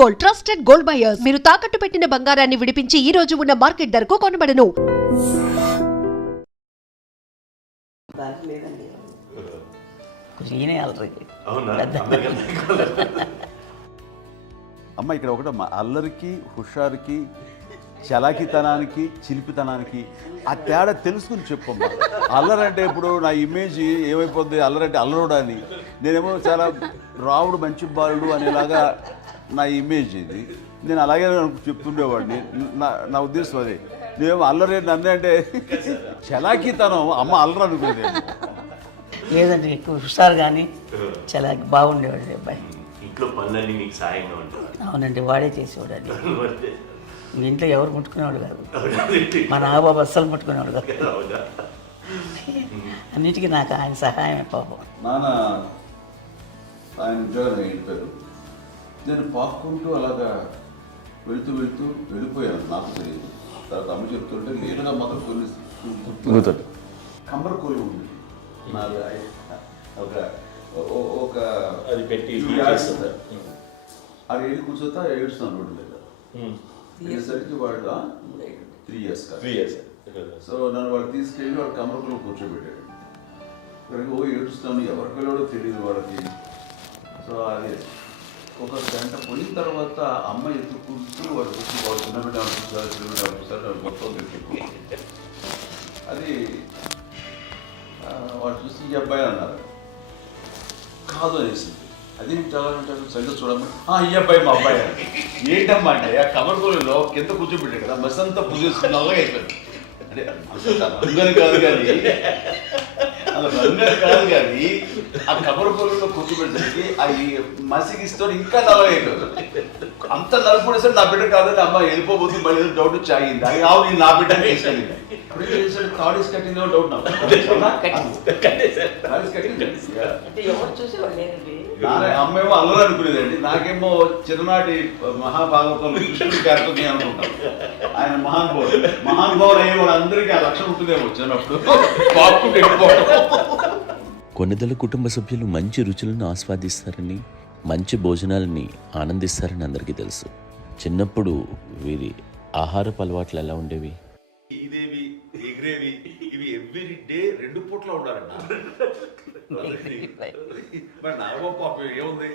Gold, trusted gold buyers. మీరు తాకట్టు పెట్టిన బంగారాన్ని విడిపించి ఈ రోజు ఉన్న మార్కెట్ ధరకు కొనబడను. అమ్మ ఇక్కడ ఒకటి అల్లరికి, హుషారుకి, చలాకితనానికి, చిలిపితనానికి ఆ తేడా తెలుసుకుని చెప్పమ్మా. అల్లరంటే ఇప్పుడు నా ఇమేజ్ ఏమైపోద్ది, అల్లరంటే అల్లరుడు అని, నేనేమో చాలా రావుడు మంచి బాలుడు అనేలాగా నా ఇమేజ్ ఇది. నేను అలాగే చెప్తుండేవాడిని. నా ఉద్దేశం అదే. నేనేమో అల్లరి నన్ను అంటే చలాకితనం అమ్మ అల్లరు అనుకునేది. లేదండి, ఎక్కువ హుషారు కానీ చాలా బాగుండేవాడు అబ్బాయి. ఇంట్లో పనులన్నీ మీకు సాయంగా ఉంటాయి. అవునండి, వాడే చేసేవాడు. అది ఇంట్లో ఎవరు ముట్టుకునేవాడు కాదు. మా నాగబాబు అస్సలు ముట్టుకునేవాడు కాదు. అన్నిటికీ నాకు ఆయన సహాయమే పాపం. నాన్న ఆయన ఉద్యోగం వెళ్ళిపోయారు. నేను పాక్కుంటూ అలాగా వెళుతూ వెళ్ళిపోయాను. నాకు తెలియదు. తర్వాత అమ్మ చెప్తుంటే లేదుగా మాత్రం కొన్ని కమ్మరకోలు ఉంది. ఒక అది పెట్టి అది వెళ్ళి కూర్చోతా ఏడుస్తున్నాను రోడ్డు మీద. అయ్యేసరికి వాళ్ళు 3 years సో నన్ను వాళ్ళు తీసుకెళ్ళి వాడు కమ్మరకులు కూర్చోబెట్టాడు. ఇక్కడికి ఏడుస్తున్నాను, ఎవరి పిల్లడో తెలియదు వాళ్ళకి. సో అది ఒక గంట పోయిన తర్వాత అమ్మ ఎత్తుకుంటూ వాడు వచ్చి వాడు చిన్నబిడ్డ అనిపిస్తారు మొత్తం తెచ్చి అది వాడు చూసి ఈ అబ్బాయి అన్నారు. కాదు అనేసింది. అది చాలా సంగతి చూడమ్మా, ఈ అబ్బాయి మా అబ్బాయి అని. ఏంటమ్మా అంటే ఆ కమర్గోలులో కింద కూర్చోబెట్టాడు కదా, బస్ అంతా పూజ చేసుకున్నాగా అయిపోయింది. అంటే రంగని కాదు కానీ అలా రంగని కాదు కానీ ఆ కమర్గోలులో కూర్చోబెట్టేసరికి అవి మసిగిస్తూ ఇంకా నల్లగా అయిపోయింది. అంత నలుపుడేసరికి నా బిడ్డ కాదని అమ్మ వెళ్ళిపోబోతుంది. మళ్ళీ డౌట్ వచ్చి ఆగింది. అది రావు నేను నా బిడ్డని తీసుకెళ్ళింది. థర్డ్ ఇస్ కట్టింగ్ డౌట్ నాకు. అమ్మేమో అల్లరు అనుకునేదండి. నాకేమో చిన్ననాటి మహాభాగవతం కృష్ణుడి క్యారెక్టర్ అనుకుంటాను. ఆయన మహానుభావులు అయ్యే వాళ్ళందరికీ ఆ లక్షణం ఉంటుందేమో చిన్నప్పుడు. కొన్నిదల కుటుంబ సభ్యులు మంచి రుచులను ఆస్వాదిస్తారని, మంచి భోజనాలని ఆనందిస్తారని అందరికీ తెలుసు. చిన్నప్పుడు వీరి ఆహారపు అలవాట్లు ఎలా ఉండేవి? ఇదేవి ఎగిరేవి ఇవి ఎవ్రీ డే 2 పూట్ల ఉండాలంట. మరి నాగబాబు పాపం ఏముంది,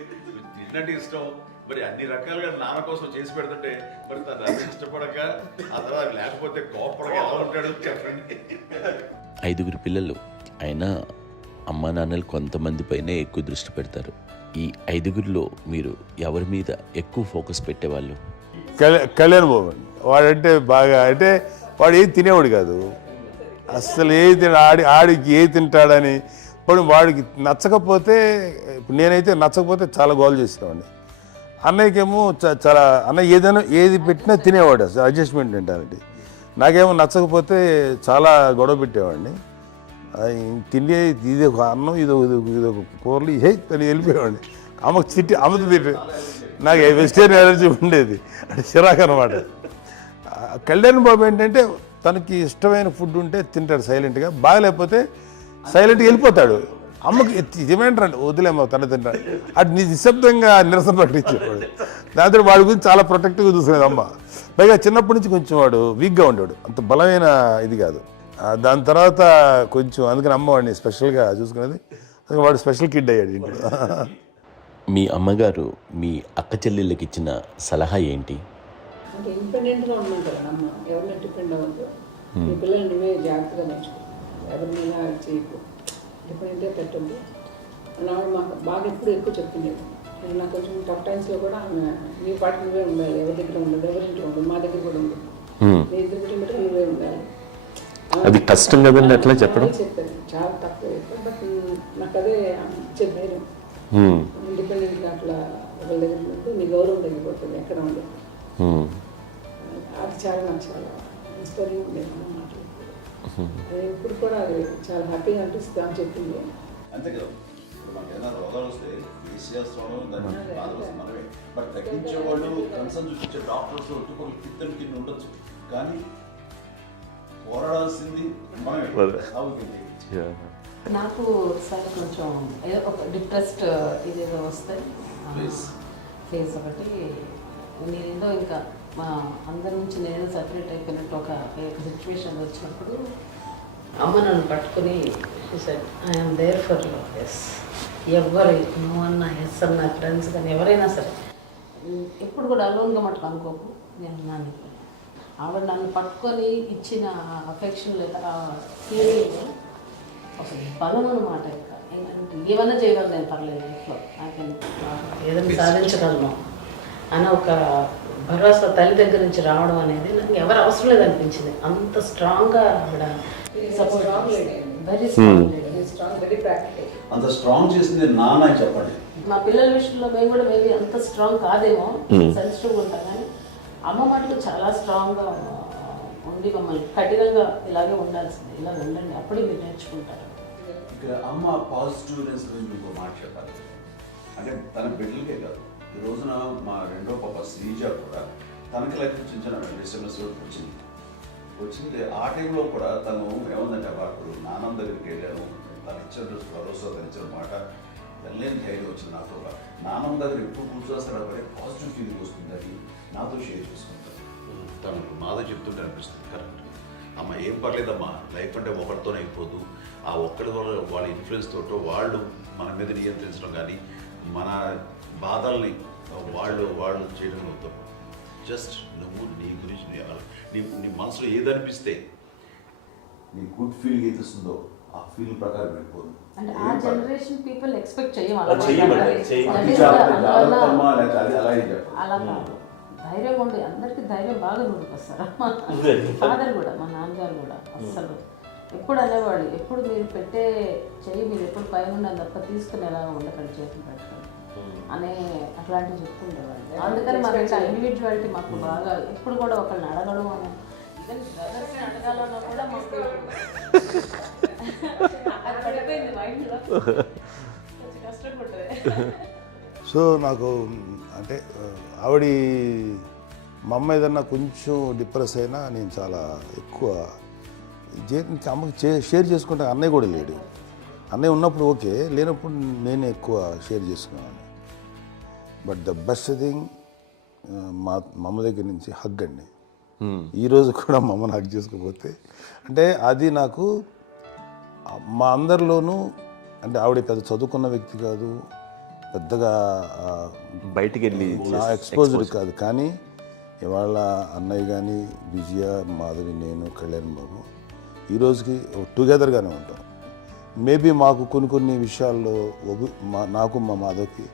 తిన్నట్టు ఇష్టం. మరి అన్ని రకాలుగా నాన్న కోసం చేసి పెడుతుంటే మరి తను ఇష్టపడక ఆ తర్వాత లేకపోతే కోపడక ఎలా ఉంటాడు చెప్పండి. 5 పిల్లలు అయినా అమ్మా నాన్నలు కొంతమంది పైనే ఎక్కువ దృష్టి పెడతారు. ఈ 5 మీరు ఎవరి మీద ఎక్కువ ఫోకస్ పెట్టేవాళ్ళు? కళ్యాణ్ బాబు అండి. వాడంటే బాగా, అంటే వాడు ఏది తినేవాడు కాదు అసలు. ఏది ఆడికి ఏది తింటాడని ఇప్పుడు వాడికి నచ్చకపోతే, ఇప్పుడు నేనైతే నచ్చకపోతే చాలా గోల్ చేసేవాడిని. అన్నయ్యకేమో చాలా అన్నయ్య ఏది పెట్టినా తినేవాడు, అసలు అడ్జస్ట్మెంట్ మెంటాలిటీ. నాకేమో నచ్చకపోతే చాలా గొడవ పెట్టేవాడిని. తిండి ఇది ఒక అన్నం, ఇది ఒక కూరలు హే అని వెళ్ళిపోయేవాడిని. అమ్మకు అమ్మతో తిట్టి నాకు వెజిటేరియన్ ఎలర్జీ ఉండేది, అంటే చిరాకు అనమాట. కళ్యాణ్ బాబు ఏంటంటే తనకి ఇష్టమైన ఫుడ్ ఉంటే తింటాడు సైలెంట్గా, బాగలేకపోతే సైలెంట్గా వెళ్ళిపోతాడు. అమ్మకి ఇదేమేంటారండి వదిలేమో తన తింటాడు, అటు నిశ్శబ్దంగా నిరసన ప్రకటించేవాడు. దాంతో వాడి గురించి చాలా ప్రొటెక్టివ్గా చూసుకునేది అమ్మ. పైగా చిన్నప్పటి నుంచి కొంచెం వాడు వీక్గా ఉండేవాడు, అంత బలమైన ఇది కాదు. దాని తర్వాత కొంచెం అందుకని అమ్మ వాడిని స్పెషల్గా చూసుకునేది. వాడు స్పెషల్ కిడ్ అయ్యాడు ఇంట్లో. మీ అమ్మగారు మీ అక్క చెల్లెళ్ళకి ఇచ్చిన సలహా ఏంటి? అంటే ఇండిపెండెంట్గా ఉండమంటారు అమ్మ, ఎవరిని డిపెండ్ అవ్వద్దు. మీ పిల్లలు నువ్వే జాగ్రత్తగా నేర్చుకో, ఎవరినైనా చేయకు, డిపెండెంటే పెట్టండి అని ఆవిడ మాకు బాగా ఎప్పుడు ఎక్కువ చెప్తుండేది. నాకు కొంచెం టఫ్ టైమ్స్లో కూడా ఆమె నీ పాటు నువ్వే ఉండాలి, ఎవరి దగ్గర ఉండదు, ఎవరింట్లో ఉండదు, మా దగ్గర కూడా ఉండదు, నీ ఇద్దరు కుటుంబం నువ్వే ఉండాలి. అది కష్టం కదండి అట్లా చెప్పడం. చెప్పారు చాలా తక్కువ చెప్పారు, బట్ నాకు అదే ఇచ్చే ధైర్యం. ఇండిపెండెంట్గా అట్లా ఒకరి దగ్గర ఉంటే నీ గౌరవం తగ్గిపోతుంది, ఎక్కడ ఉండదు. అది చాలా నాకు చాలా ఇన్స్పైరింగ్ ఉండేది అమ్మ మాటలు. ఇప్పుడు కూడా అది చాలా హ్యాపీగా అనిపిస్తుంది అని చెప్పింది. అంతే కదా, ఇప్పుడు మనకి ఏదైనా రోగాలు వస్తే చేస్తాను దాన్ని మనమే. బట్ తగ్గించే వాళ్ళు కన్సర్న్ చూపించే డాక్టర్స్ ఒక్కొక్క కింద కింద ఉండొచ్చు, కానీ పోరాడాల్సింది మనమే. నాకు సార్ కొంచెం ఒక డిప్రెస్డ్ ఇదేదో వస్తే ఫేస్ ఒకటి నేనేదో ఇంకా మా అందరి నుంచి నేను సపరేట్ అయిపోయినట్టు ఒక సిచ్యువేషన్ వచ్చినప్పుడు అమ్మ నన్ను పట్టుకుని I am there for you. Yes, ఎవరు నువ్వు అన్నా ఎస్ అన్న ఫ్రెండ్స్ కానీ ఎవరైనా సరే ఎప్పుడు కూడా అలోన్గా మటుకు అనుకోకు, నేను ఉన్నాను. ఆవిడ నన్ను పట్టుకొని ఇచ్చిన అఫెక్షన్ లేదా ఫీలింగ్ అసలు బలం అన్నమాట. ఇంకా ఏమన్నా చేయగలను నేను, పర్లేదు లైఫ్లో నాకు ఏదైనా సాధించగలను అని ఒక భరోసా తల్లి దగ్గర నుంచి రావడం అనేది నాకు ఎవరు అవసరం లేదనిపించింది. అంత స్ట్రాంగ్గా ఆవిడ support, very strong, very practical. అంత స్ట్రాంగ్ చేసింది నాన్న చెప్పండి. మా పిల్లల విషయంలో మేము కూడా మేబీ అంత స్ట్రాంగ్ కాదేమో, సెన్సిటివ్గా ఉంటాం, కానీ అమ్మ మటుకు చాలా స్ట్రాంగ్గా ఉండి మమ్మల్ని కఠినంగా ఇలాగే ఉండాల్సింది, ఇలా ఉండండి అప్పుడే మీరు నేర్చుకుంటారు. ఇక్కడ అమ్మ పాజిటివ్నెస్ గురించి మీకు మాట చెప్పాలి. అంటే తన బిడ్డలకే కాదు, ఈ రోజున మా రెండో పాప శ్రీజ కూడా తనకి లైఫ్ చిన్న చిన్న డిస్టర్బెన్స్ వచ్చింది. ఆ టైంలో కూడా తను ఏముందంటే అప్పుడు నాన్న దగ్గరికి వెళ్ళాను, తను ఇచ్చిన భరోసా తను ఇచ్చిన మాట వెళ్ళలేని ధైర్యం వచ్చింది నాకు కూడా. నాన్నమ్మ దగ్గర ఎప్పుడు కూర్చోస్తాడు అప్పుడే పాజిటివ్ ఫీలింగ్ వస్తుందని నాతో షేర్ చేసుకుంటాను. తను మాతో చెప్తుంటే అనిపిస్తుంది కరెక్ట్. అమ్మ ఏం పర్లేదమ్మా, లైఫ్ అంటే ఒకరితోనే అయిపోదు, ఆ ఒక్కరి వల్ల వాళ్ళ ఇన్ఫ్లుయెన్స్ తోటో వాళ్ళు మన మీద నియంత్రించడం కానీ మన బాధల్ని వాళ్ళు చేయడం అవుతాం. జస్ట్ నువ్వు నీ గురించి నీ మనసులో ఏదనిపిస్తే నీ గుడ్ ఫీలింగ్ ఏది వస్తుందో ఆ ఫీల్ ప్రకారం వెళ్ళిపోదు. అంటే ఆ జనరేషన్ పీపుల్ ఎక్స్పెక్ట్ చేయం అలా కాదు. ధైర్యం ఉండి అందరికి ధైర్యం బాగా నూరుకొస్తారు. ఫాదర్ కూడా, మా నాన్నగారు కూడా అస్సలు ఎప్పుడు అనేవాడు, ఎప్పుడు మీరు పెట్టే చెయ్యి మీరు ఎప్పుడు పైన ఉండాలి తప్ప తీసుకునేలా ఉండకండి, చేతులు పెట్టుకొని అనే అట్లాంటివి చెప్తుండేవాళ్ళు. అందుకని మాకు ఇంకా ఇండివిజువాలిటీ మాకు బాగా ఎప్పుడు కూడా ఒకళ్ళని అడగడం అని, ఈవెన్ బ్రదర్స్ని అడగాలన్నా కూడా మాకు అది పడిపోయింది మైండ్లో, కొంచెం కష్టంగా ఉంటుంది. సో నాకు అంటే ఆవిడ మా అమ్మ ఏదన్నా కొంచెం డిప్రెస్ అయినా నేను చాలా ఎక్కువ అమ్మకి షేర్ చేసుకుంటే అన్నయ్య కూడా లేడు. అన్నయ్య ఉన్నప్పుడు ఓకే, లేనప్పుడు నేనే ఎక్కువ షేర్ చేసుకున్నాను. బట్ ద బెస్ట్ థింగ్ మా అమ్మ దగ్గర నుంచి హగ్ అండి. ఈరోజు కూడా మా అమ్మని హగ్ చేసుకోకపోతే అంటే అది నాకు మా అందరిలోనూ, అంటే ఆవిడ పెద్ద చదువుకున్న వ్యక్తి కాదు, పెద్దగా బయటికి వెళ్ళి నా ఎక్స్పోజర్ కాదు, కానీ ఇవాళ అన్నయ్య కానీ విజయ, మాధవి, నేను, కళ్యాణ్ బాబు ఈ రోజుకి టుగెదర్గానే ఉంటాం. మేబీ మాకు కొన్ని విషయాల్లో నాకు మా మాధవ్కి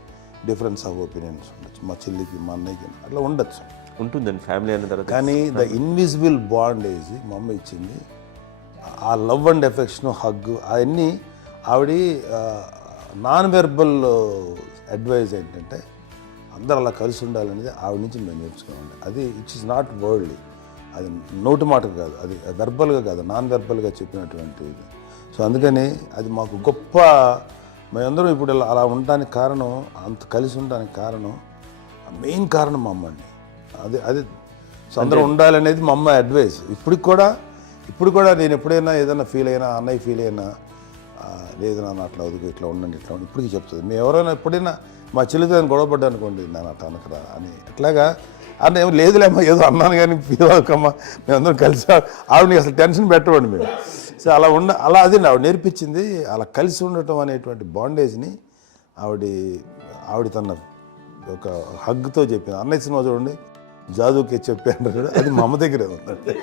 డిఫరెన్స్ ఆఫ్ ఒపీనియన్స్ ఉండొచ్చు, మా చెల్లికి మా అన్నయ్యకి అట్లా ఉండొచ్చు, ఉంటుందండి ఫ్యామిలీ అన్న తర్వాత. కానీ ద ఇన్విజిబుల్ బాండేజ్ మా అమ్మ ఇచ్చింది, ఆ లవ్ అండ్ ఎఫెక్షన్, హగ్, అవన్నీ ఆవిడ నాన్ వెర్బల్ అడ్వైజ్ ఏంటంటే అందరూ అలా కలిసి ఉండాలనేది ఆవిడ నుంచి మేము నేర్చుకోవాలి. అది ఇట్స్ ఇస్ నాట్ వర్డ్లీ, అది నోటి మాట కాదు, అది వెర్బల్గా కాదు, నాన్ వెర్బల్గా చెప్పినటువంటి ఇది. సో అందుకని అది మాకు గొప్ప, మేమందరం ఇప్పుడు అలా ఉండడానికి కారణం, అంత కలిసి ఉండడానికి కారణం, మెయిన్ కారణం మా అమ్మండి. అది సో అందరూ ఉండాలనేది మా అమ్మ అడ్వైస్. ఇప్పుడు కూడా నేను ఎప్పుడైనా ఏదైనా ఫీల్ అయినా, అన్నయ్య ఫీల్ అయినా, లేదు నాన్న అట్లా వదుకు, ఇట్లా ఉండండి, ఇట్లా ఉండి ఇప్పటికీ చెప్తుంది. మేము ఎవరైనా ఎప్పుడైనా మా చెల్లితో గొడవపడ్డా అనుకోండి, నేను అట్లా అనకరా అని, ఎట్లాగా అన్న ఏమో లేదులేమ్మా ఏదో అన్నాను కానీ ఫీల్ అవ్వకమ్మా, మేమందరం కలిసి ఆవిడని అసలు టెన్షన్ పెట్టవండి మేము. సో అలా అది ఆవిడ నేర్పించింది, అలా కలిసి ఉండటం అనేటువంటి బాండేజ్ని ఆవిడ తన ఒక హగ్తో చెప్పింది. అన్నయ్య సినిమా చూడండి, జాదూకి చెప్పాను కూడా, అది మా అమ్మ దగ్గరే ఉందండి.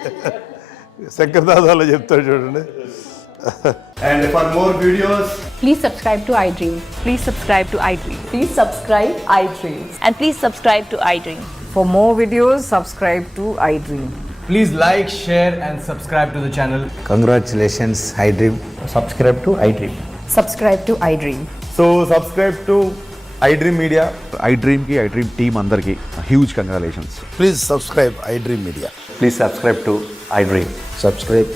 శంకర్దాదాలో చెప్తాడు చూడండి. And for more videos, please subscribe to iDream. Please subscribe to iDream. Please subscribe iDream. And please subscribe to iDream. For more videos, subscribe to iDream. please like, share and subscribe to the channel. Congratulations, iDream. Subscribe to iDream. Subscribe to iDream. So subscribe to iDream Media. iDream ki iDream team andarki huge congratulations. Please subscribe iDream Media. Please subscribe to iDream. Subscribe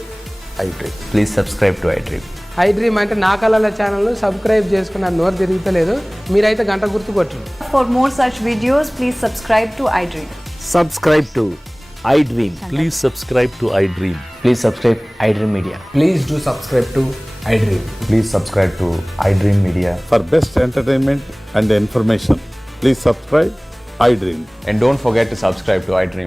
iDream. Please subscribe to iDream. iDream అంటే నా కళల channel subscribe చేసుకున్న నోరు తిరుగుతలేదు, మీరైతే గంట గుర్తు కొట్టండి. For more such videos, please subscribe to iDream. Subscribe to iDream. Please subscribe to iDream. Please subscribe iDream Media. Please do subscribe to iDream. Please subscribe to iDream Media. For best entertainment and information, please subscribe I dream. And don't forget to subscribe to iDream.